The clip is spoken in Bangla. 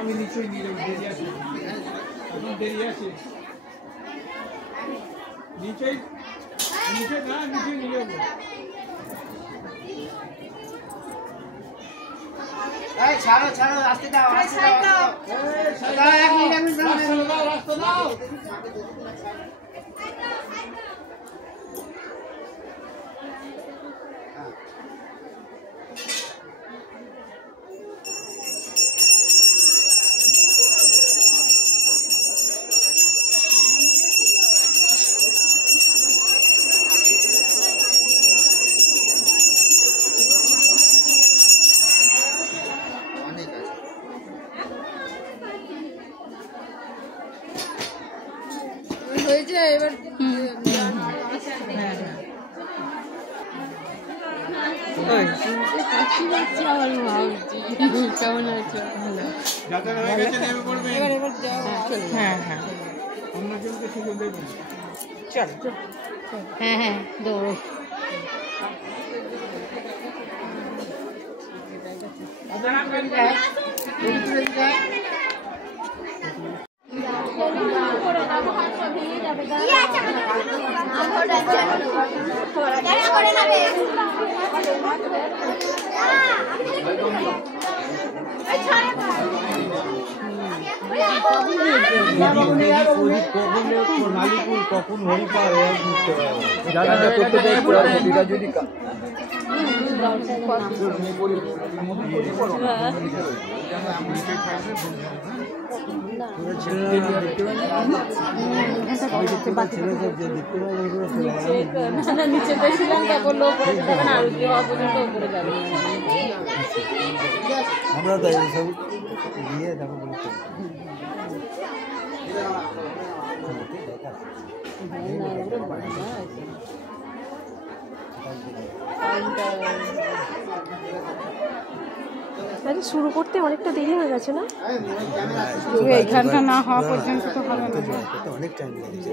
আমি নিচেই নিয়ে যাবো, দেরি আছে এখন, দেরি আছে নিচেই, নিচে না নিচেই নিয়ে যাবো। ছাড়ো ছাড়ো, আসতে দাও, আসতে দাও, রাস্তা দাও। হয়েছে এবার। কেমন আছে? হ্যাঁ হ্যাঁ, চল। হ্যাঁ হ্যাঁ, দৌড়ো। কখন হরিপার যদি নিচে পেয়েছিলাম, তারপর লোক যাবে না, আর দেওয়া পর্যন্ত উপরে যাবে। আমরা তাই সব দিয়ে দেখো বলতে শুরু করতে অনেকটা দেরি হয়ে গেছে না? এইখানটা না হওয়া পর্যন্ত তো হবে না, অনেক টাইম লেগেছে।